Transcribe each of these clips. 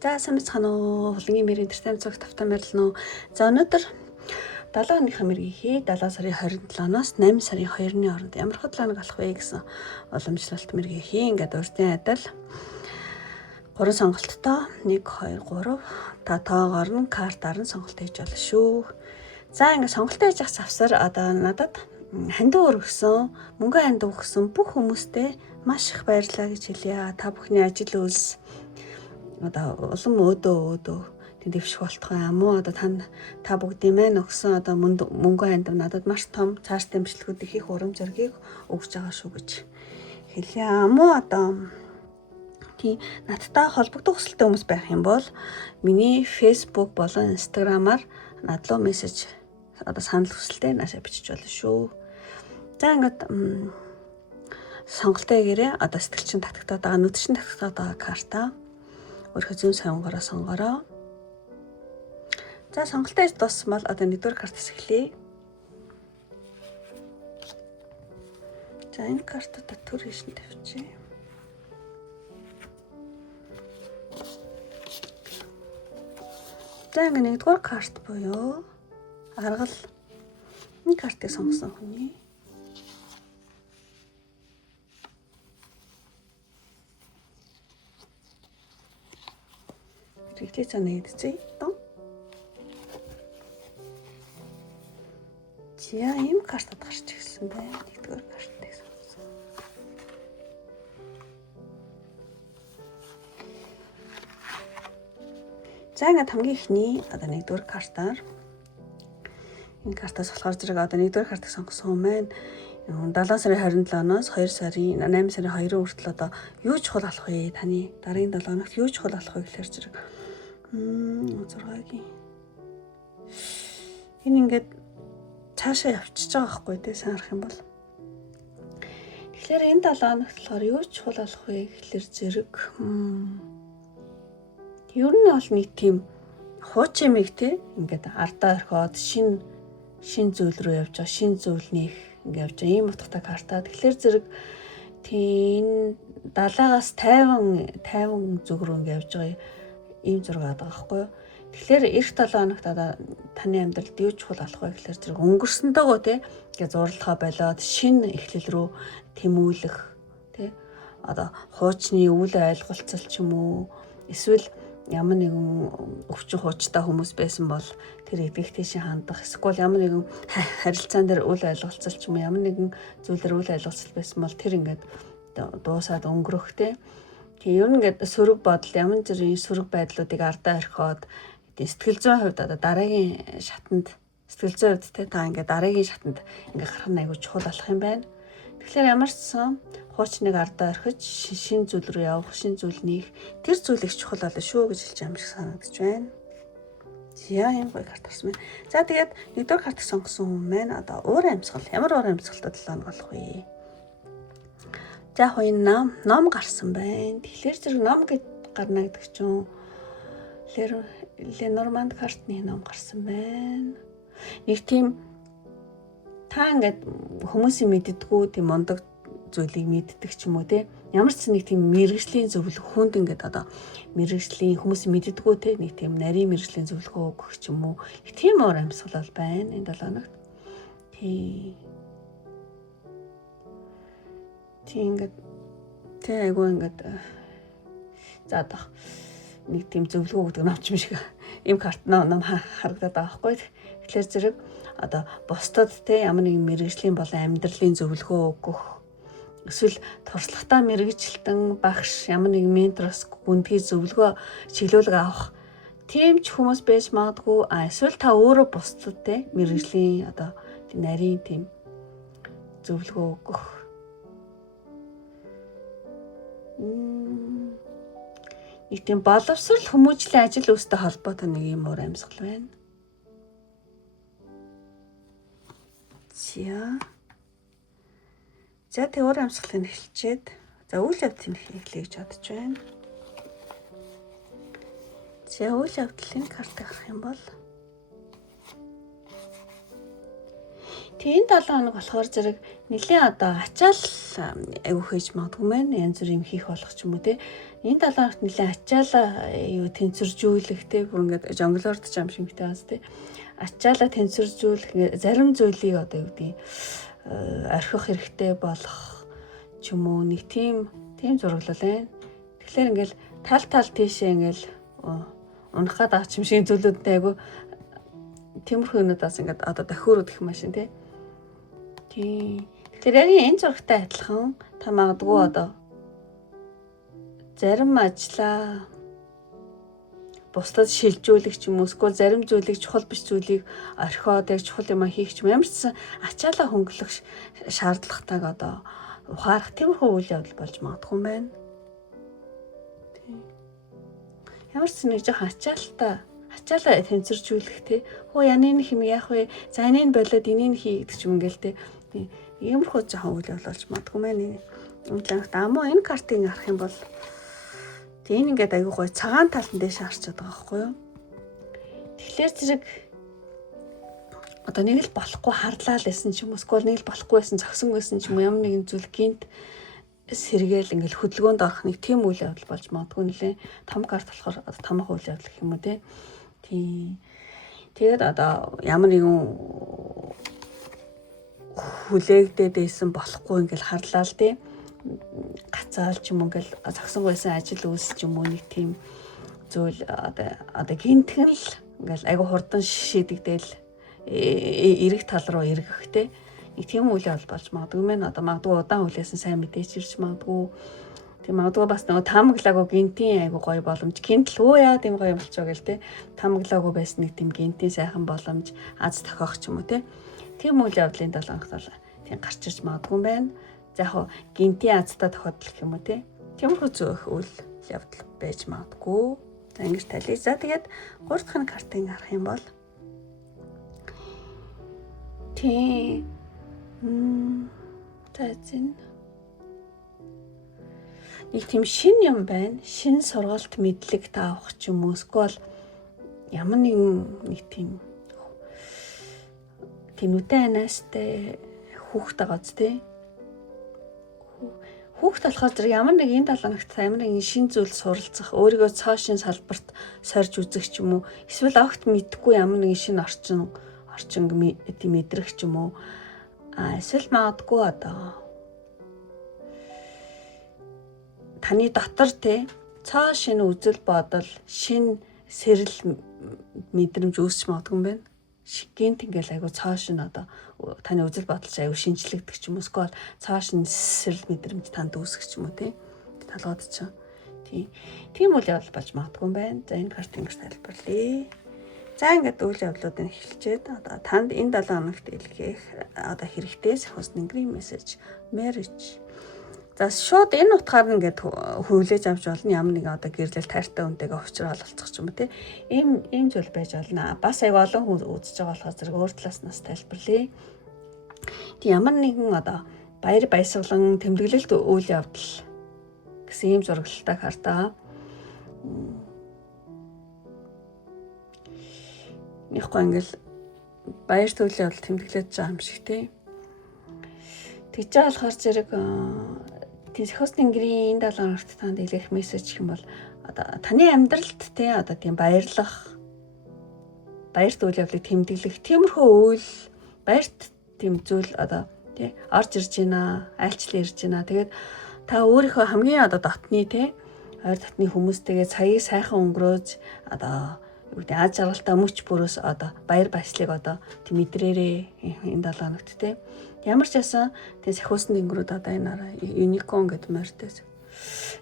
За сайн бацхан уу. Хулингийн мэрийн тэртайм цогт тавтан байрлал нь. За өнөөдөр 7 өдрийнхөө мэргийнхээ 7 сарын 27-оос 8 сарын 2-ны хооронд ямар хотлоног болох вэ гэсэн уламжлалт мэргийнхээ ингээд урдын адил 3 сонголттой 1 2 3 та тоогоор нь картаар нь сонголт хийж болно шүү. За ингээд сонголт хийж явах завсар одоо надад хандив өргөсөн, мөнгө хандив өгсөн бүх хүмүүстээ маш их баярлалаа гэж хэлье. Та бүхний ажил үйлс одоо улам өөдөө дэвших болтугай юм уу? Одоо та бүгдийн маань өгсөн одоо мөнгө хандив надад маш том цааш дэмжлэгүүд их урам зориг өгж байгаа шүү гэж хэлье. Амуу одоо тий надтай холбогдох хүсэлтэй хүмүүс байх юм бол миний Facebook болон Instagram-аар надлуу мессеж одоо санал хүсэлтэй наашаа бичиж болно шүү. За ингээд сонголтоо гэрээ одоо сэтгэлчин татагтаад байгаа нүдчин татагтаад байгаа карта өөрийнхөө зүүн савнгаараа сонгороо. За сонголтоо хийж дууссан бол одоо нэгдүгээр картаас эхлэе. За энэ картуудаа төр хийшин тавьчих. За ингээ нэгдүгээр карт буюу аргал энэ картыг сонгосон хүний Тэгтээ цаана идцээ тоо. Зя ийм картад гарч ирсэн байна. Нэгдүгээр картыг сонгосон. За ингээд хамгийн ихний одоо нэгдүгээр картаар энэ картаас болохоор зэрэг одоо нэгдүгээр картыг сонгосон хүн маань 7 сарын 27-оос 2 сарын 8 сарын 2-ын хүртэл одоо юу чухал болох вэ? Таны дараагийн 7 хоногт юу чухал болох вэ гэхээр зэрэг 6-гийн энэ ингээд цаашаа явчихж байгаа байхгүй тий сайн харах юм бол. Тэгэхээр энэ 7 хоногт болохоор юу чухал болох вэ гэхээр зэрэг ер нь бол нэг тийм хуучимиг тий ингээд ардаа орхиод шин зүйл рүү явж байгаа, шин зүйлнийх ингээд явж байгаа ийм утгатай карта. Тэгэхээр зэрэг тийм далаагаас 50 зүг рүү ингээд явж байгаа ийм зураг байгаа байхгүй юу. Тэгэхээр эх 7 хоногт одоо таны амьдралд юу чухал болох вэ гэхээр зэрэг өнгөрсөнтэйгөө тий ингээд зурлахаа болоод шинэ эхлэл рүү тэмүүлэх тий одоо хуучны үйл ойлголцол ч юм уу эсвэл ямар нэгэн өвчин хуучтай хүмүүс байсан бол тэр эдгэх тийшээ хандах эсвэл ямар нэгэн харилцаан дээр үйл ойлголцол ч юм уу ямар нэгэн зүйлээр үйл ойлголцол байсан бол тэр ингээд дуусаад өнгөрөх тий. Тэгээ ер нь ингээд сөрөг бодол ямар зэрэг сөрөг байдлуудыг ардаа орхиод сэтгэл зүйн хувьд одоо дараагийн шатанд сэтгэл зүйн хувьд те та ингээд дараагийн шатанд ингээд гарах нь айгүй чухал болох юм байна. Тэгэхээр ямар ч сан хуучныг ардаа орхиж шин зүйл рүү явах, шин зүйлнийх тэр зүйлийг чухал болно шүү гэж хэлж юм шиг санагдаж байна. Яа юм гоё карт гарсан байна. За тэгээд нэгдүгээр картыг сонгосон хүн маань одоо уур амьсгал ямар уур амьсгалтай 7 болох вэ? За хоёрын ном гарсан байна. Тэгэхээр зэрэг ном гэд гарна гэдэг чинь Ленорманд картны ном гарсан байна. Нэг тийм та ингээд хүмүүсийн мэддэггүй тийм мундаг зүйлийг мэддэг ч юм уу те. Ямар ч нэг тийм мэрэгжлийн зөвлөх хүнд ингээд одоо мэрэгжлийн хүмүүсийн мэддэггүй те нэг тийм нарийн мэрэгжлийн зөвлөгөө өгөх ч юм уу. Их тийм уур амьсгал бол байна энэ 7 хоногт. Тийм ингээд тэ айгүй ингээд заадах нэг тийм зөвлөгөө өгдөг номч юм шиг ийм карт ном харагдаад байгаа байхгүй. Тэгэхээр зэрэг одоо бусдад те ямар нэгэн мэрэгжлийн болон амьдралын зөвлөгөө өгөх эсвэл туршлагатай мэрэгжилтэн багш ямар нэгэн ментороос гүндгий зөвлөгөө чиглүүлэг авах тийм ч хүмүүс байж магадгүй эсвэл та өөрөө бусдад те мэрэгжлийн одоо тийм нарийн тийм зөвлөгөө өгөх нэг тийм боловсрол хүмүүжлийн ажил үүстэй холбоотой нэг юм уур амьсгал байна. За тэг уур амьсгалыг эхэлчихэд за үйл явдлыг эхлэе гэж бодож байна. За үйл явдлын картыг авах юм бол Тийм 7 хоног болохоор зэрэг нэлийн одоо ачаал аягүй хийж магадгүй мэн янз бүр юм хийх болох ч юм уу те. Энэ 7 хоногт нэлийн ачаалаа юу тэнцвэржүүлэх те бүр ингээд жонглорд ч юм шимтэй бас те. Ачаалаа тэнцвэржүүлэх зарим зүйлийг одоо юу гэдэг орхих хэрэгтэй болох ч юм уу нэг тийм зураглал байна. Тэгэхээр ингээл тал тийшээ ингээл унахад авч юм шиг зүйлүүдтэй айгу тиймэрхүү юмудаас ингээд одоо дахиурууд их машин тий. Тэгэхээр яг энэ зурагтай адилхан та магадгүй одоо зарим ажлаа бусдад шилжүүлэх ч юм уу эсвэл зарим зүйлийг чухал биш зүйлийг орхиод яг чухал юм хийх ч юм ямар ч сан ачаалаа хөнгөлөх шаардлагатайг одоо ухаарах тиймэрхүү үйл явдал болж магадгүй юм байна. Ямар ч нэг жоохон ачаалаа тэнцвэржүүлэх те. Хөө яны хэм яах вэ? За энийг болоод энийг хий гэдэг ч юм ингээл те. Иймэрхүү жоохон үйл явдал болж магадгүй юм байна. Үнэхээр амуу энэ картыг харах юм бол энэ ингээд аягүй гоё цагаан талан дэше харчаад байгаа байхгүй юу? Тэгэхээр зэрэг одоо нэг л болохгүй харлаа л байсан ч юм уу эсвэл нэг л болохгүй байсан зогсон байсан ч юм уу ямар нэгэн зүйл гинт сэргээл ингээл хөдөлгөөнд орох нэг тийм үйл явдал болж магадгүй нэлээ том карт болохоор одоо томх үйл явдал гэх юм уу те. Тэгээд одоо ямар нэгэн хүлээгдээд байсан болохгүй ингээл харлаа л те. Гацаал ч юм ингээл зогсон байсан ажил үйлс ч юм уу нэг тийм зүйл одоо гинтхэн л ингээл айгу хурдан шийдэгдээл эрэг тал руу эргэхтэй нэг тийм үйл явдал болж магадгүй мэн одоо магадгүй удаан хүлээсэн сайн мэдээж ирж магадгүй тийм магадгүй бас нөгөө таамаглаагүй гинтийн айгу гоё боломж гинтл өө яа тийм гоё болчихоо гэл те таамаглаагүй байсан нэг тийм гинтийн сайхан боломж аз тохиох ч юм уу те тийм үйл явдлын 7 хоногт бол тийм гарч ирж магадгүй юм байна. За яг гинтийн азтай тохиолдол гэх юм уу те. Тиймэрхүү зөөх үйл явдал байж магадгүй. За ингэж талий. За тэгээд 3 дахь картыг харах юм бол зэн нэг тийм шин юм байна. Шин сургалт мэдлэг та авах ч юм уу эсвэл ямар нэг тийм үтэй анаастай хүүхд байгааз те. Хүүхд болохоор зэрэг ямар нэг энэ 7 хоногт ямар нэгэн шин зүйл суралцах, өөрийгөө цоо шин салбарт сорж үзэх ч юм уу, эсвэл огт мэдхгүй ямар нэгэн шин орчин мэдрэх ч юм уу. Эсвэл магадгүй одоо таны дотор те цоо шин үзэл бодол, шин сэрэл мэдрэмж үүсч магадгүй юм байна. Гинт ингээл айгу цоо шин одоо таны үзэл бодол айгу шинжлэгдэх ч юм уу эсвэл цоо шин сэрэл мэдрэмж танд үүсэх ч юм уу тий талгад чинь тийм үйл явдал болж магадгүй юм байна. За энэ картыг ингэж тайлбарлая. За ингээд үйл явдлуудыг эхэлчихэд одоо танд энэ 7 хоногт илгээх одоо хэрэгтэй сахиусны мессеж marriage. За шууд энэ утгаар ингээд хөвлөж авч болно ямар нэг одоо гэрлэл тайртай үнтэйгээ уучрал олцох ч юм уу те. Ийм зүйл байж болно. Бас аяг олон хүн үзэж байгаа болохоос зэрэг өөр талаас нас тайлбарлая. Тэг ямар нэгэн одоо баяр баясгалан тэмдэглэлт үйл явдал гэсэн ийм зурагтай картаа. Нэхгүй ингээл баяр үйл явдал тэмдэглэж байгаа юм шиг те. Тэгж байгаа болохоор зэрэг сахиусны энэ 7 хоногт танд илгээх мессеж гэх юм бол одоо таны амьдралд те одоо тийм баярлах баярт үйл явдлыг тэмдэглэх тиймэрхүү үйл баярт тийм зүйл одоо тий орж ирж байна, айлчлан ирж байна. Тэгээд та өөрийнхөө хамгийн одоо дотны тий ойр дотны хүмүүстэйгээ цагийг сайхан өнгөрөөж одоо юу гэдэг аз жаргалтай мөч бүрөөс одоо баяр баясгалыг одоо тийм мэдрээрээ энэ 7 хоногт тий ямар ч ясан тий сахиусны тэнгэрүүд одоо энэ араа юникон гэдэг морьтойс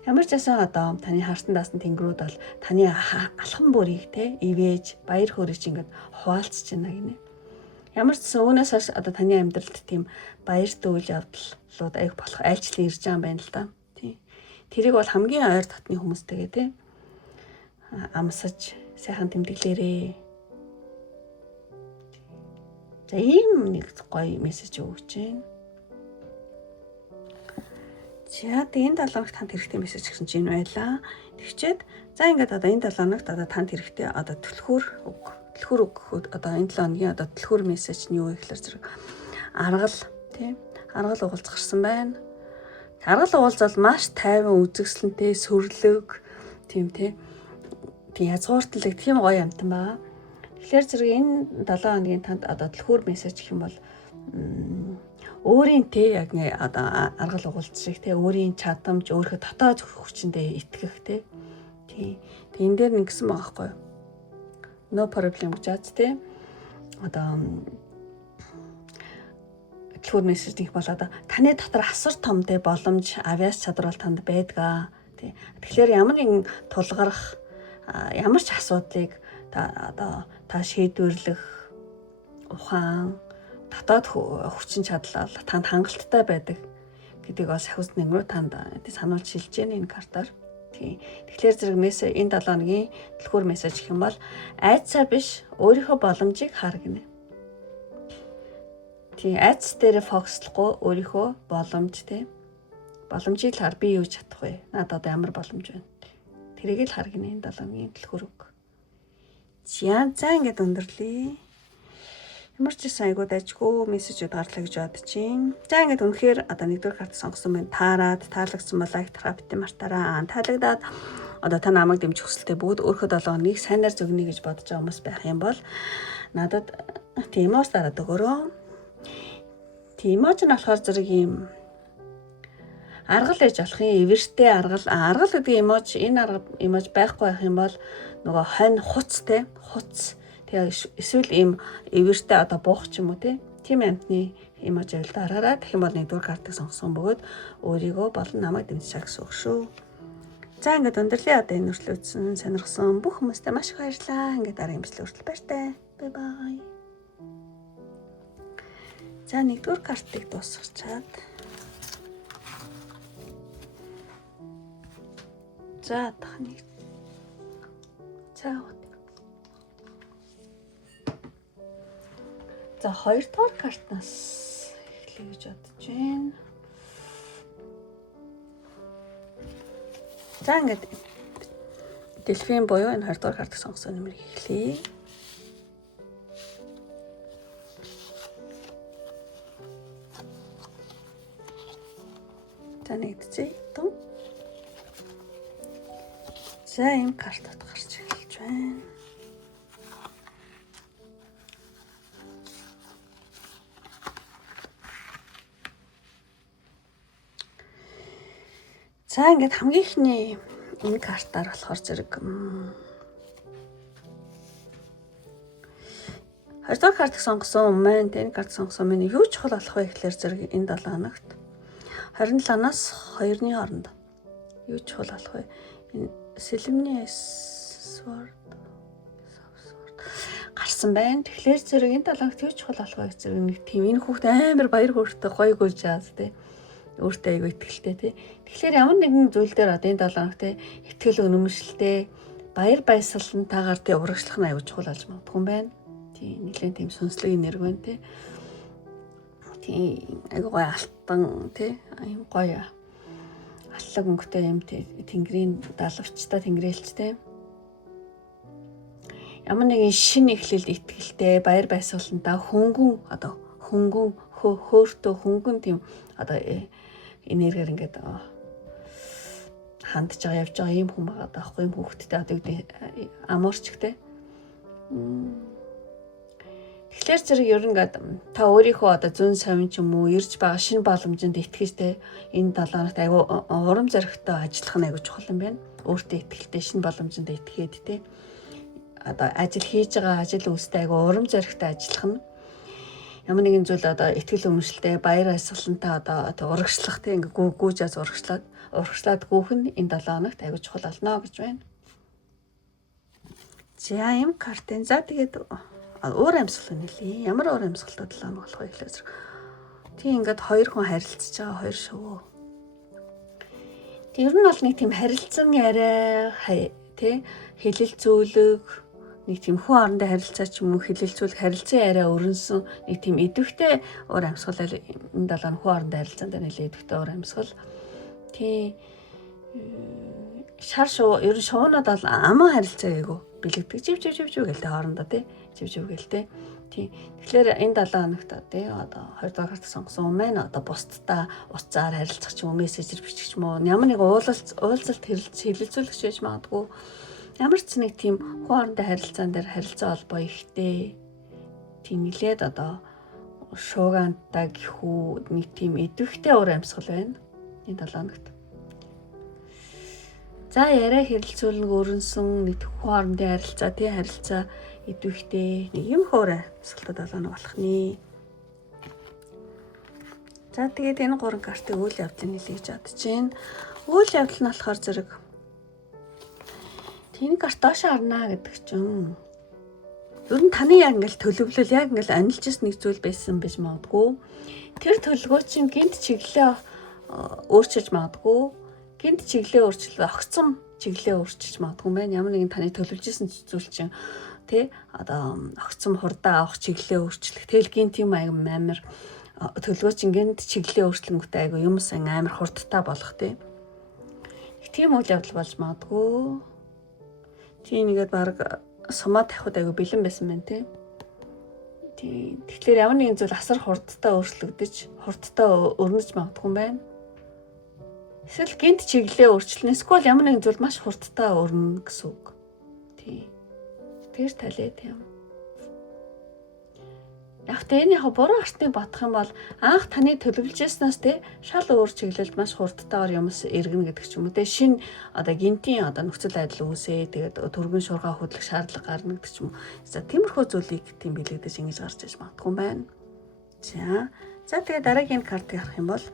ямар ч ясан одоо таны хаартан даасан тэнгэрүүд бол таны алхан бүрийг тий ивэж баяр хөөргийг ингээд хуваалцж байна гинэ. Ямар ч өөнөөс хойш одоо таны амьдралд тийм баярт үйл явдлууд айх болох айлчлан ирж байгаа юм байна л да. Тий. Тэрийг бол хамгийн ойр дотны хүмүүстэйгээ тий амсаж сайхан тэмдэглээрээ. За ийм нэг гоё мессеж өгч байна. За энэ 7 хоногт танд хэрэгтэй мессеж гэсэн чинь энэ байлаа. Тэгчээд за ингээд одоо энэ 7 хоногт одоо танд хэрэгтэй одоо түлхүүр үг гэхэд одоо энэ 7 хоногийн одоо түлхүүр мессеж нь юу вэ гэхээр зэрэг аргал тий аргал уулз гарсан байна. Аргал уулз бол маш тайван үзэгсэлэнтэй сөрлөг тийм тий язгууртлаг тийм гоё амтан байгаа. Тэгэхээр зэрэг энэ 7 хоногийн танд одоо түлхүүр мессеж гэх юм бол өөрийн тий яг одоо аргал уулз шиг тий өөрийн чадамж өөрийнхөө дотоод хүчиндээ итгэх тий энэ дээр нэгсэн байгаа байхгүй юу? No problem гэж аз тий одоо түлхүүр мессеж гэх бол одоо таны дотор асар том тий боломж авиас чадвар бол танд байдгаа тий. Тэгэхээр ямар нэгэн тулгарх ямар ч асуудлыг та шийдвэрлэх ухаан дотоод хүчин чадлал танд хангалттай байдаг гэдгийг бас сахиус нэнгрүү танд сануулж шилжиж байна энэ картаар. Тэгэхээр зэрэг мессеж энэ 7 хоногийн түлхүүр мессеж гэх юм бол айцаа биш өөрийнхөө боломжийг хар гинэ. Айц дээр фокуслохгүй өөрийнхөө боломж боломжийг л хар би юу чадах вэ? Надад одоо ямар боломж байна? Тэрийг л хар гинэ энэ 7 хоногийн түлхүүрөг. За ингээд өндөрлөе. Ямар ч гэсэн айгуу дайггүй мессежүүд гарлаа гэж бодож чинь. За ингээд үнэхээр одоо нэгдүгээр карт сонгосон байна. Таалагдсан бол лайк тараа битэн мартаараа. Таалагдаад одоо та намайг дэмжих хүсэлтэй бүгд өөрхөд 7 хоногийг сайнаар зөгнө гэж бодож байгаа хүмүүс байх юм бол надад тиймээс дараад өгөөрөө. Тиймээс нь болохоор зэрэг юм аргал ээж болох юм эвэртэй аргал гэдэг эможи энэ арга эможи байхгүй байх юм бол нөгөө хонь хуц тэгээ эсвэл ийм эвэртэй одоо буух ч юм уу тийм амтны эможи авал дараараа тэгэх юм бол нэгдүгээр картыг сонгосон бөгөөд өөрийгөө болон намайг дэмжиж гэсэн үг шүү. За ингээд өндөрлөө одоо энэ үргэлжлүүлсэн сонирхсан бүх хүмүүстээ маш их баярлалаа. Ингээд дараагийн бичлэг хүртэл баяртай. Бай. За нэгдүгээр картыг дуусгачаад за тахныг За 2 дугаар картнаас эхлэе гэж бодож байна. За ингээд дельфин буюу энэ 2 дугаар картыг сонгосон нэмрийг эхлэе. За нэгдчихье. За ийм картад гарч эхэлж байна. За ингээд хамгийн ихний энэ картаар болохоор зэрэг 20 картыг сонгосон маань энэ карт сонгосон маань юу чухал болох вэ гэхээр зэрэг энэ 7 хоногт 27-наас 2-ны хооронд юу чухал болох вэ? Энэ сэлэмний sword гарсан байна. Тэгэхээр зэрэг энэ 7 хоногт юу чухал болох вэ зэрэг нэг тийм энэ хүүхд амар баяр хөөртэй гоё гүйлж ааз өөртөө аягүй ихтэй Тэгэхээр ямар нэгэн зүйл дээр одоо энэ 7 хоногт ихтгэл өнөмшлтэй баяр баясгалантайгаар урагшлах нь аягүй чухал болж магадгүй юм байна. Нэлээд тийм сүнслэг энерги байна аягүй гоё алтан ийм гоё аллаг өнгөтэй юм тэнгэрийн далавчтай тэнгэрэлцтэй ямар нэгэн шинэ эхлэлд итгэлтэй баяр баясгалантай хөөртөө хөнгөн тийм одоо энергиэр ингээд хандж байгаа явж байгаа юм хүн байгаа даахгүй юм хүүхдтэй одоо амуурчгтэй. Тэгэхээр зэрэг ер нь ингээд та өөрийнхөө одоо зүүн совин ч юм уу ирж байгаа шинэ боломжинд итгэжтэй энэ 7 хоногт айгүй урам зоригтой ажиллах нь айгүй чухал юм байна. Өөртөө итгэлтэй шинэ боломжинд итгээд одоо ажил хийж байгаа ажил үйлстэй айгүй урам зоригтой ажиллах нь ямар нэгэн зүйл одоо итгэл үнэмшилтэй баяр баясгалантай одоо урагшлах ингээ гүйжээс урагшлаад гүүх нь энэ 7 хоногт аягүй чухал болно гэж байна. За юм картын за тэгээд өөр амьсгал нэлээ. Ямар өөр амьсгалтай 7 хоног болох вэ гэхлээр ингээд 2 хүн харилцаж байгаа 2 шувуу. Ер нь бол нэг тийм харилцан яриа хэлэл зөөлөг нэг тийм хүн хоорондын харилцаа ч юм уу хэлэлцүүлэх харилцан яриа өрнсөн нэг тийм идэвхтэй өөр амьсгал энэ 7 хүн хоорондын харилцаанд нэлээд идэвхтэй өөр амьсгал шар шуу ер нь шуунаад бол аман харилцаа гээгүй бэлэгдэг жив гэлтэй хоорондоо жив гэлтэй Тийм. Тэгэхээр энэ 7 хоногт тий одоо 2 дугаар карт сонгосон юм байна. Одоо бусдаа уцаар харилцах ч юм уу, мессежээр бичих ч юм уу, ямар нэг уулзалт хэлэлцүүлэгч байж магадгүй. Ямар ч нэг тийм хүн хоорондын харилцаан дээр харилцаа холбоо ихтэй. Тийм нилээд одоо шуугаантай гэхүү нэг тийм идэвхтэй уур амьсгал байна. Энэ 7 хоногт. За яриа хэрэлцүүлнэг өрнсөн нэг хүн хоорондын харилцаа тий харилцаа идэвхтэй нэг юм хөөрэ амьсгалтай 7 хоног болох нэ. За тэгээд энэ 3 картыг үйл явдлыг нэлээж бодож байна. Үйл явдал нь болохоор зэрэг тийм карт доош харна гэдэг чинь ер нь таны яг ингээл төлөвлөл яг ингээл анилжсэн нэг зүйл байсан байж магадгүй. Тэр төлөвлөгөө чинь гинт чиглэлээ өөрчилж магадгүй. Гинт чиглэлээ өөрчлөлт огцом чиглэлээ өөрчилж магадгүй байна. Ямар нэгэн таны төлөвлөжсэн зүйл чинь тэ одоо огцом хурдаа авах чиглэлээ өөрчлөх. Тэгэл гинт юм амар төлөвлөгөө чинь гинт чиглэлээ өөрчлөнгөтэй айгу юм сан амар хурдтай болох тэ. Тийм үйл явдал болж магадгүй. Тийм нэгэд баг сумаа тавихад айгу бэлэн байсан байна тэ. Тэгэхээр ямар нэгэн зүйл асар хурдтай өөрчлөгдөж, хурдтай өрнөж магадгүй юм байна. Эсвэл гинт чиглэлээ өөрчлөн, эсвэл ямар нэгэн зүйл маш хурдтай өрнө гэсэн үг. Тийм. Тэр талээ тийм. Яг тэ энэ яг буруу артыг бодох юм бол анх таны төлөвлөжсэнээс тэ шал өөр чиглэлд маш хурдтайгаар юмс эргэнэ гэдэг ч юм уу тэ шин одоо гинтийн одоо нөхцөл байдал үүсээ тэгээд төргөн шуурга хөдлөх шаардлага гарна гэдэг ч юм уу. За тиймэрхүү зүйлийг тийм бэлэгдэж ингэж гарч иж магадгүй байна. За тэгээд дараагийн карт ярих юм бол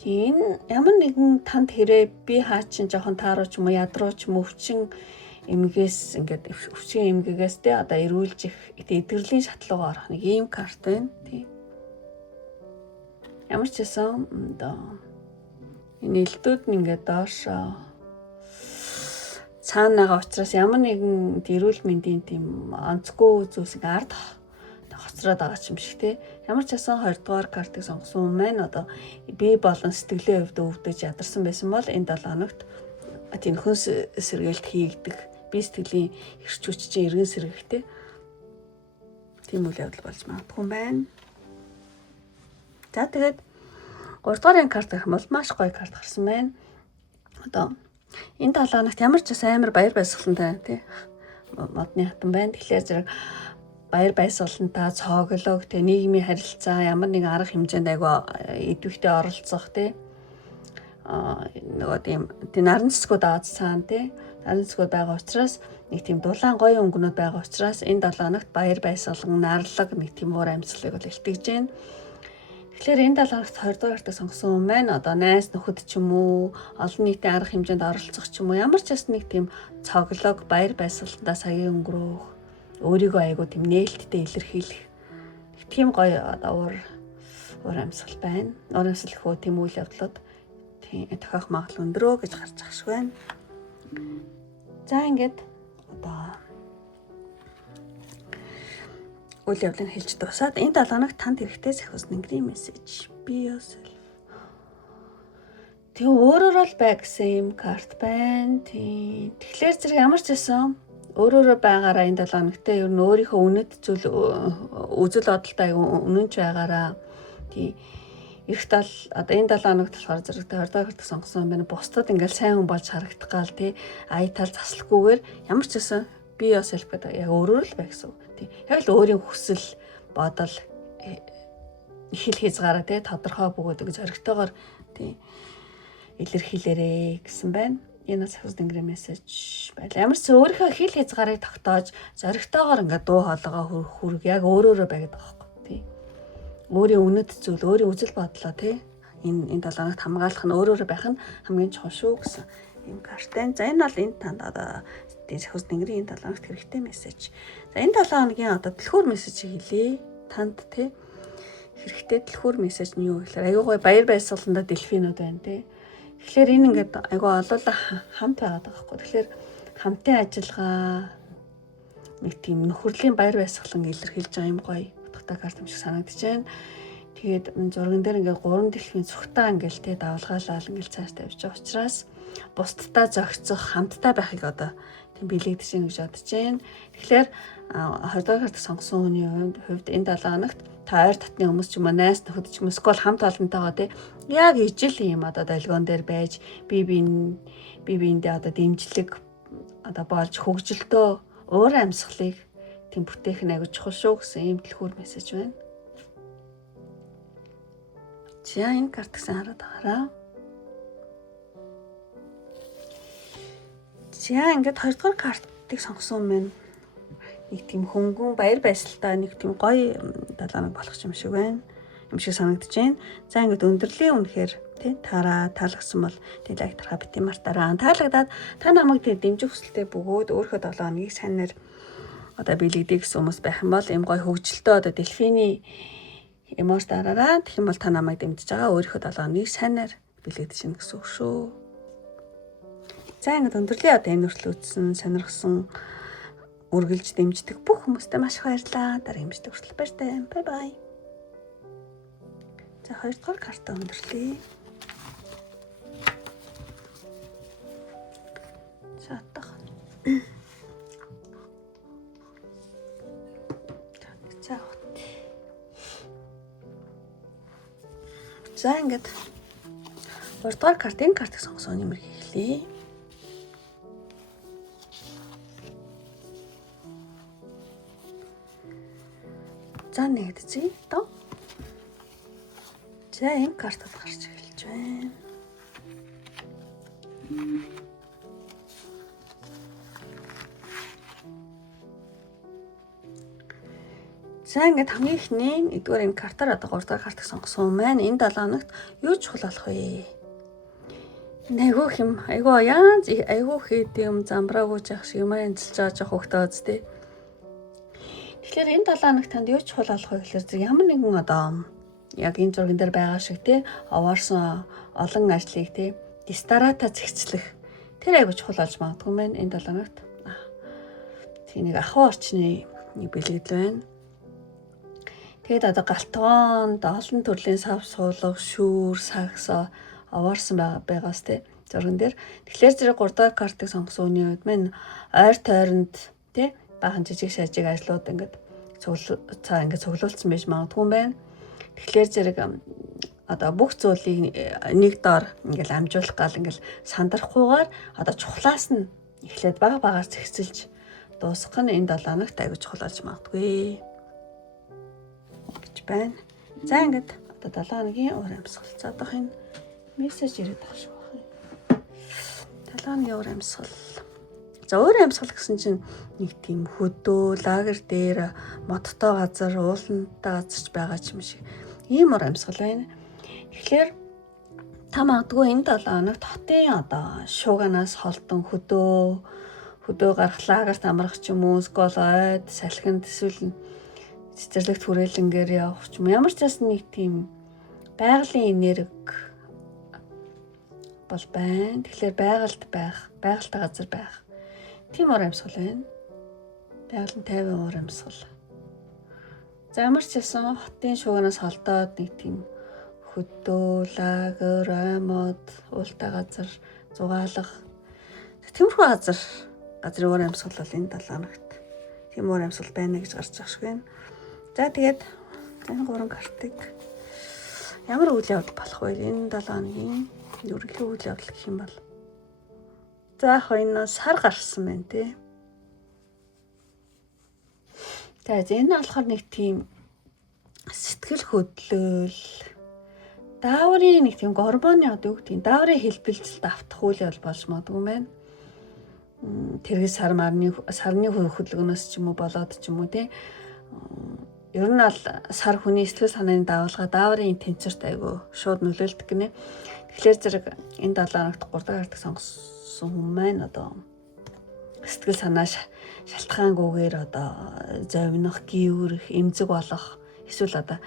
тийм ямар нэгэн танд хэрэг би хаа чин жоохон тааруу ч юм уу ядруу ч юм уу өвчин эмгээс ингээд өвчин эмгэгээс тэ одоо эрүүлж их эдгэрлийн шатлуугаар орох нэг ийм карт байна тийм. Ямар ч байсан одоо энэ элдүүд нь ингээд доош цаанаага учраас ямар нэгэн эрүүл мэндийн тийм онцгүй зүйлсийг ард хоцроод байгаа юм шиг те. Ямар ч асан 2 дугаар картыг сонгосон юм байна. Одоо бие болон сэтгэлийн хувьд өвдөж ядарсан байсан бол энэ 7 хоногт тийм хөнс сэргээлт хийгдэх, бие сэтгэлийн эрч хүчтэй эргэн сэргэхтэй тийм үйл явдал болж магадгүй юм байна. За тэгээд 3 дугаар карт гэх юм бол маш гоё карт гарсан байна. Одоо энэ 7 хоногт ямар ч амар баяр баясгалантай тий модны хатан байна. Тэгэхээр зэрэг баяр баясгалантай цоглог тий нийгмийн харилцаа ямар нэгэн арга хэмжээнд айгаа идэвхтэй оролцох тий нөгөө тийм наран цэцгүүд аваад цаана тий наран цэцгүүд байгаа учраас нэг тийм дулаан гоё өнгөнүүд байгаа учраас энэ 7 хоногт баяр баясгалан нарлаг нэг тийм уур амьсгалыг бол илтгэж байна. Тэгэхээр энэ 7 хоногт 2 дугаар картыг сонгосон юм байна. Одоо найз нөхөд ч юм уу олон нийтийн арга хэмжээнд оролцох ч юм уу ямар ч бас нэг тийм цоглог баяр баясгалантаа саяын өнгөрөх өөрийгөө айгуу тийм нээлттэй илэрхийлэх тийм гоё одоо уур амьсгал байна. Уур амьсгал хөө тийм үйл явдлууд тохиох магадлал өндөрөө гэж гарч байгаа шиг байна. За ингээд одоо үйл явдлыг хэлж дуусаад энэ 7 хоногт танд хэрэгтэй сахиус нэнгэрийн мессеж be yourself. Тэгээ өөрөөр л бай гэсэн юм карт байна. Тэгэхээр зэрэг ямар ч байсан өөрөөрөө байгаараа энэ 7 хоногт ер нь өөрийнхөө үнэт зүйл үзэл бодолтой үнэнч байгаараа эрт тал одоо энэ 7 хоногт болохоор зэрэг 2 дугаар карт сонгосон юм байна. Бусдад ингээл сайн хүн болж харагдах гал тий ая тал заслахгүйгээр ямар ч байсан be yourself гэдэг яг өөрөөр л бай гэсэн. Яг л өөрийн хүсэл бодол хил хязгаараа тий тодорхой бөгөөд зоригтойгоор тий илэрхийлээрэй гэсэн байна. Энэ сахиус нэнгэрийн мессеж байла. Ямар ч өөрийнхөө хил хязгаарыг тогтоож зоригтойгоор ингээд дуу хоолойгоо хүрг яг өөрөөрөө байгаад байгаа байхгүй тий. Өөрийн үнэт зүйл, өөрийн үзэл бодлоо тий энэ 7 хоногт хамгаалах нь өөрөөрөө байх нь хамгийн чухал шүү гэсэн юм карт. За энэ бол энэ танд одоо сахиус нэнгэрийн энэ 7 хоногт хэрэгтэй мессеж. За энэ 7 хоногийн одоо дэлгүүр мессежийг хэлье. Танд тий хэрэгтэй дэлгүүр мессеж нь юу гэхээр аюу гой баяр баясгаланда дэлфинүүд байна тий. Тэгэхээр энэ ингээд аюу олоола хамт байгаад байгаа байхгүй. Тэгэхээр хамтын ажиллагаа нэг тийм нөхөрлийн баяр баясгалан илэрхийлж байгаа юм гоё утгатай карт юм шиг санагдаж байна. Тэгээд зурган дээр ингээд 3 дэлхийн цогтаа ингээд тий давалгаалал ингээд цааш тавьж байгаа учраас бусдтай зохицох, хамттай байхыг одоо тийм бэлэгдэж гин гэж бодож байна. Тэгэхээр 20 дугаар картыг сонгосон хүний хувьд энэ 7 хоногт та ойр татны хүмүүс ч юм уу найз нөхөд ч юм уу скол хамт олонтойгоо тий яг ижил юм одоо долгион дээр байж бие биендээ одоо дэмжлэг одоо болж хөгжилтөө уур амьсгалыг тийм бүтээх нь аягүй чухал шүү гэсэн ийм дэлгүүр мессеж байна. За энэ картыг хараад байгаараа. За ингээд 2 дугаар картыг сонгосон юм. Нэг тийм хөнгөн баяр баясгалтай нэг тийм гоё 7 хоног болох юм шиг байна. Юм шиг санагдаж байна. За ингээд өндөрлөлийн үнэхээр тий таалагдсан бол тий лайк тараа бити мартаараа. Таалагдаад та намайг тий дэмжих хүсэлтэй бөгөөд өөрийнхөө 7 хоногийг сайнаар одоо биелэгдэх гэсэн хүмүүс байх юм бол юм гоё хөгжилтөө одоо дэлхийн эмоц дараараа тэгэх юм бол та намайг дэмжиж байгаа өөрийнхөө 7 хоногийг сайнаар биелэгдэж чинь гэсэн үг шүү. За ингээд өндөрлөлийн одоо энэ хүртэл үзсэн сонирхсан үргэлж дэмждэг бүх хүмүүстээ маш их баярлалаа. Дараагийн мэдээлэл хүртэл баяртай. Бай бай. За 2 дугаар карта өндөрлөе. За тах. За ингээд 2 дугаар карт энэ картыг сонгосон нэмэр хийлээ. За нэгдчихье тоо. За энэ картад гарч эхэлж байна. За ингээд хамгийн ихний 1-р энэ картаар одоо 3 дугаар картыг сонгосон маань энэ 7 хоногт юу чухал болох вэ? Айгуу юм айгуу хэд юм замбраагүй жах шиг юм янзлж байгаа хөхтөө үстэй. Тэгэхээр энэ 7 хоногт танд юу чухал болох вэ гэхээр ямар нэгэн одоо яг энэ зурган дээр байгаа шиг тий овоорсон олон ажлыг тий дистарата зэгцлэх тэр айгуу чухал болж магадгүй мэн энэ 7 хоногт. Тийм нэг ахуй орчны нэг бэлэгдэл байна. Тэгээд одоо галтгоонд олон төрлийн сав суулга, шүүр, сагсо овоорсон байгаас тий зурган дээр. Тэгэхээр зэрэг 3 дахь картыг сонгосон үний үед мань ойр тойронд тий баахан жижиг шажиг ажлууд ингээд цуглуулсан байж магадгүй юм байна. Тэгэхээр зэрэг одоо бүх зүйлийг нэг доор ингээл амжуулах гал ингээл сандрахгүйгээр одоо чухлаас нь эхлээд багаар зэгцэлж дуусгах нь энэ 7 хоногт аягүй чухал болж магадгүй гэж байна. За ингээд одоо 7 хоногийн уур амьсгал. За одоох энэ мессеж ирээд байгаа шүү байна. 7 хоногийн уур амьсгал. За уур амьсгал гэсэн чинь нэг тийм хөдөө, лагер дээр модтой газар, уулантай газарч байгаа юм шиг ийм уур амьсгал байна. Тэгэхээр та магадгүй энэ 7 хоногт хотын одоо шууганаас холдон хөдөө гарах лагерт амрах ч юм уу, скол ойд, салхинд эсвэл цэцэрлэгт хүрээлэнгээр явах ч юм уу ямар ч бас нэг тийм байгалийн энерги бол байна. Тэгэхээр байгальтай газар байх. Тийм уур амьсгал байна. Байгалийн 50 уур амьсгал. За ямар ч байсан хотын шууганаас холдоод нэг тийм хөдөө, лагер, аймод, уултай газар, зугаалах тиймэрхүү газрын уур амьсгал бол энэ 7 хоногт тийм уур амьсгал байна гэж гарч байгаа шиг байна. За тэгээд энэ 3 картыг ямар үйл явдал болох вэ? Энэ 7 хоногийн ерөнхий үйл явдал гэх юм бол за яг энэ сар гарсан байна тий. Тэгээд энэ болохоор нэг тийм сэтгэл хөдлөл дааврын нэг тийм гормоны одоо юу гэдэг дааврын хэлбэлцэлд автах үйл явдал болж магадгүй юм байна. Тэргээс сарны хөдөлгөөнөөс ч юм уу болоод ч юм уу тий. Ер нь бол сар хүний сэтгэл санааны давалгаа дааврын тэнцвэрт айгүй шууд нөлөөлдөг гинэ. Тэгэхээр зэрэг энэ 7 хоногт 3 дахь картыг сонгосон хүмүүс маань одоо сэтгэл санаа шалтгаангүйгээр одоо зовнох, гүйрэх, эмзэг болох эсвэл одоо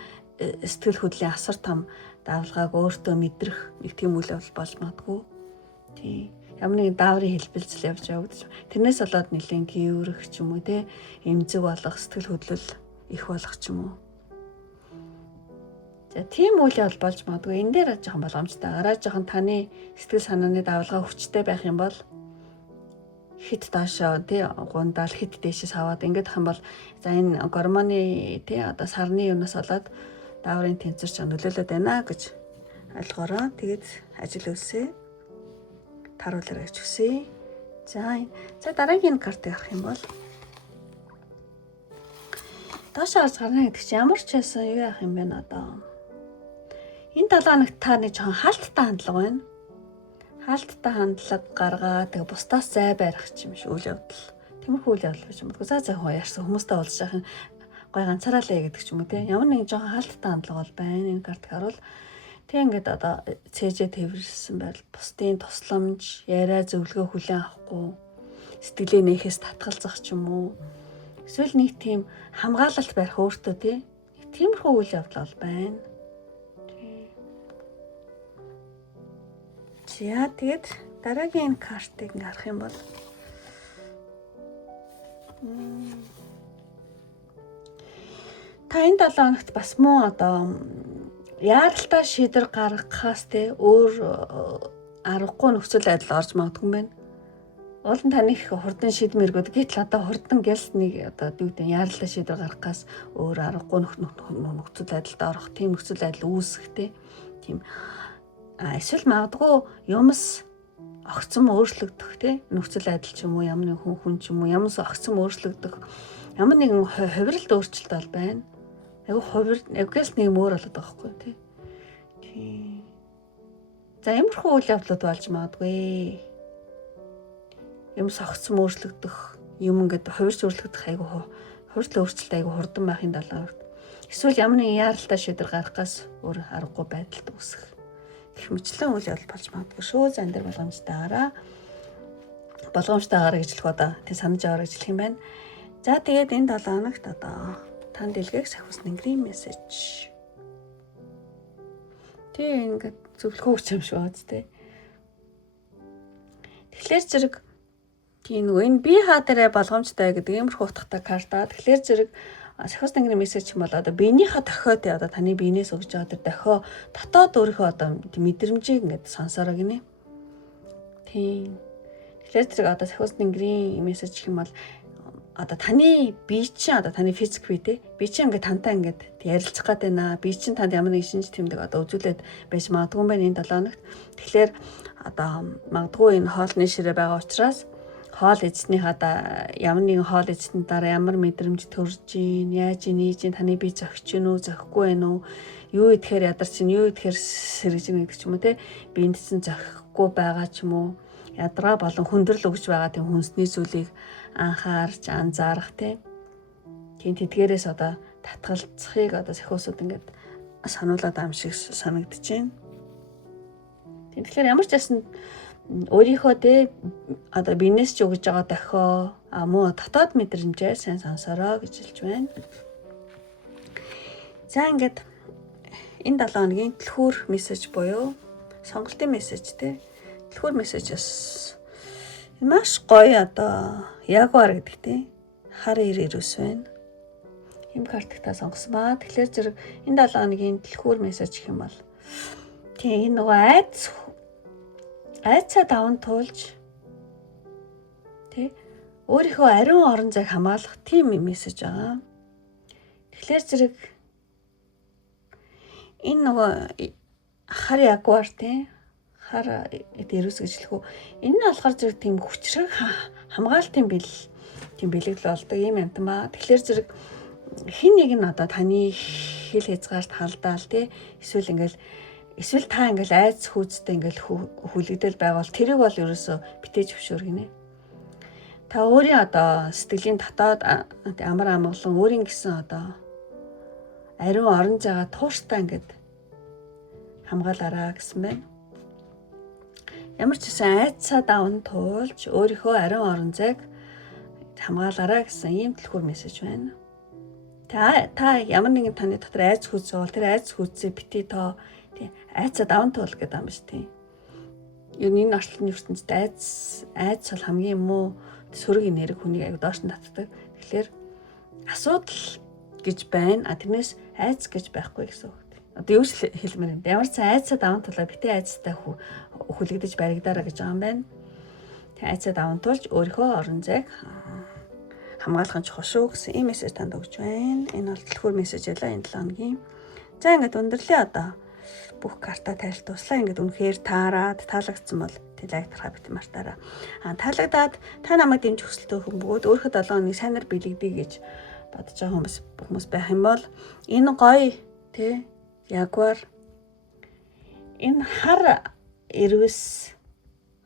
сэтгэл хөдлөлийн асар том давалгааг өөртөө мэдрэх нэг тийм үйл явдал болж магадгүй. Тийм. Ямар нэгэн дааврын хэлбэлцэл явж байгаа гэдэг. Тэрнээс болоод нэлийн гүйрэх ч юм уу те эмзэг болох, сэтгэл хөдлөл их болох ч юм уу. За тийм үйл явдал болж магадгүй. Энэ дээр жоохон болгоомжтой. Арай жоохон таны сэтгэл санааны давалгаа хүчтэй байх юм бол хит доошоо тий гундаал хит дээшээс аваад ингээд ах юм бол за энэ гормоны тий одоо сарны юунаас болоод дааврын тэнцвэр ч нөлөөлөд байна гэж ойлгоорой. Тэгээд ажил үлсээ. Таруулаарай гэж хүсье. За дараагийн картыг авах юм бол доошоо харж гарна гэдэг чинь ямар ч байсан юу яах юм бэ одоо. Энэ 7 хоногт та нэг жоохон хаалттай хандлага байна. Хаалттай хандлага гаргаа тэгээ бусдаас зай барих юм шиг үйл явдал. Тиймэрхүү үйл явдал биш юм уу? За яарсан хүмүүстэй уулзж яхах гой ганцаараа л гэдэг ч юм уу те. Ямар нэгэн жоохон хаалттай хандлага бол байна. Энэ картыг харуул. Тэг ингээд одоо цээжээ тэрсэн байл бусдын тусламж, яриа зөвлөгөө хүлээн авахгүй, сэтгэлээ нээхээс татгалзах ч юм уу. Эсвэл нэг тийм хамгаалалт барих өөртөө тий. Тиймэрхүү үйл явдал бол байна. За тэгээд дараагийн картыг харах юм бол та энэ 7 хоногт бас муу одоо яаралтай шийдвэр гаргахаас те өөр аргагүй нөхцөл байдал орж магадгүй юм байна. Уулын таних хурдан шийдмэргүүд гэтэл одоо хурдан гэлс нэг одоо дүүтэн яаралтай шийдвэр гаргахаас өөр аргагүй нөхцөл байдалд орох тийм нөхцөл байдал үүсэх те. Тийм эсвэл магадгүй юмс огцом өөрчлөгдөх те нөхцөл байдал ч юм уу ямар нэгэн хүн ч юм уу юмс огцом өөрчлөгдөх ямар нэгэн хувиралт өөрчлөлт бол байна. Агаас нэг мөр болоод байгаа хгүй тий. За ямархуу үйл явдлууд болж магадгүй. Юм согцсон өөрчлөгдөх, юм ингээд хувирч өөрчлөгдөх хувирал өөрчлөлт айгүй хурдан байхын 7 хоногт. Эсвэл ямар нэгэн яаралтай шийдвэр гаргахаас өөр аргагүй байдалд үүсэх. Гэх мэтлэн үйл явдал болж магадгүй шүү. За энэ дэр болгоомжтойгаараа гэж хэлэх одоо тий санаж аваар гэж хэлэх юм байна. За тэгээд энэ 7 хоногт одоо тань дэлгээх сахиус нэнгэрийн мессеж. Тэг ингээд зөвлөгөө өгч юм шиг байна тий. Тэгэхээр зэрэг тийм нөгөө энэ би хаа дээрээ болгоомжтой гэдэг иймэрхүү утгатай карта. Тэгэхээр зэрэг сахиус нэнгэрийн мессеж юм бол одоо биенийхээ дохио тий одоо таны биенээс өгж байгаа тэр дохио дотоод өөрийнхөө одоо мэдрэмжийг ингээд сонсороо гинэ. Тийм. Тэгэхээр зэрэг одоо сахиус нэнгэрийн мессеж гэх юм бол одоо таны бие чинь одоо таны физик бие те би чинь ингээд тантай ингээд ярилцах гээд байна. Би чинь танд ямар нэг шинж тэмдэг одоо үзүүлээд байж магадгүй юм байна энэ 7 хоногт. Тэгэхээр одоо магадгүй энэ хоолны ширээ байгаа учраас хоол эзснийх одоо ямар нэгэн хоол эзсэнд дараа ямар мэдрэмж төрж ийн, яаж нээж ийн, таны бие зохиж гин үү, зохихгүй байна уу? Юу идэхээр ядарч ийн, юу идэхээр сэргэж ийн гэдэг ч юм уу те. Биенд чинь зохихгүй байгаа ч юм уу? Ядраа болон хүндрэл өгж байгаа тийм хүнсний зүйлийг анхаарч анзаарах тийм тэдгээрээс одоо татгалзахыг одоо сахиусууд ингээд сануулад ам шиг санагдаж байна. Тэгэхээр ямар ч байсан өөрийнхөө те одоо биенээс ч өгж байгаа дохио муу дотоод мэдрэмжээ сайн сонсороо гэж хэлж байна. За ингээд энэ 7 хоногийн түлхүүр мессеж буюу сонголтын мессеж те түлхүүр мессежээс маш гоё одоо ягвар гэдэг те хар ирээс байна. Им картаа сонгосмаа. Тэгэхээр зэрэг энэ 7 хоногийн түлхүүр мессеж гэх юм бол тийм энэ нөгөө айцаа даван туулж тий өөрийнхөө ариун орон зайг хамгаалах тийм мессеж байгаа. Тэгэхээр зэрэг энэ нөгөө хар ягвар тий хар дэрүүс гэж хэлэх үү. Энэ нь болохоор зэрэг тийм хүчрэг хамгаалтын тийм бэлэгдэл болдог юм амтан ба. Тэгэхээр зэрэг хин нэг нь одоо таны хил хязгаарт халдаал тий эсвэл та ингээл айц хүүцтэй ингээл хүлэгдэл байвал тэрийг бол ерөөсө битээжөвшөөргөнэ. Та өөрийн одоо сэтгэлийн дотоод амар амгалан өөрийн гэсэн одоо ариун орон зайгаа тууштай ингээд хамгаалаараа гэсэн байна. Ямар ч гэсэн айцаа даван туулж өөрийнхөө ариун орон зайг хамгаалаараа гэсэн ийм түлхүүр мессеж байна. Та ямар нэгэн таны дотор айц хүүц бол тэр айц хүүцээ битээ тоо тий айцаа даван туул гэдэг юм биш тий. Ер нь энэ орчлын ертөнцид айц бол хамгийн муу сөрөг нэрэг хүнийг аяг доош нь татдаг. Тэгэхээр асуудал гэж байна. Тэрнээс айц гэж байхгүй гэсэн үг. Одоо юу хэлмээр юм. Ямар ч айцаа даван тулаа битээ айцтай хүлэгдэж баригдаараа гэж байгаа юм байна. айцад аван тулж өөрийнхөө орон зайг хамгаалах нь чухал шүү гэсэн ийм мессеж танд өгч байна. Энэ бол дэлгүүр мессеж ялаа энэ 7 хоногийн. За ингээд өндөрлөө одоо бүх карта тайлт туслаа. Ингээд үнэхээр таалагдсан бол лайк тархаа бит мартаараа. Таалагдаад та намайг дэмжих хүсэлтэй хүн бөгөөд өөрийнхөө 7 хоногийг сайнаар биелэгдэе гэж бодож байгаа хүмүүс байх юм бол энэ гоё тий ягуар энэ хар ирвэс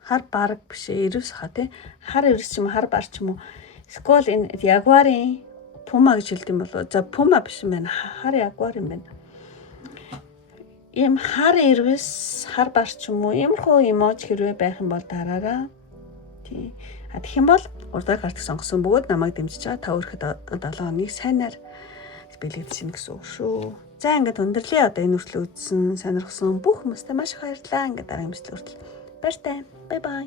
хар бараг биш ирвэс хаа тий хар ирвэс ч юм хар бар ч юм уу скол энэ ягуарын пума гэж хэлдэг юм болоо за пума биш юм байна хар ягуар юм байна ийм хар ирвэс хар бар ч юм уу иймэрхүү эможи хэрвээ байх юм бол дараараа тий тэгэх юм бол урдаа карт сонгосон бөгөөд намайг дэмжиж байгаа та өөрийнхөө 7 хоногийг сайнаар биелэгдэсэн гэсэн үг шүү. За ингээд өндөрлөө одоо энэ хүртэл үзсэн сонирхсан бүх хүмүүстээ маш их баярлалаа. Ингээд дараагийн мэтлэг хүртэл баяртай. Бай бай.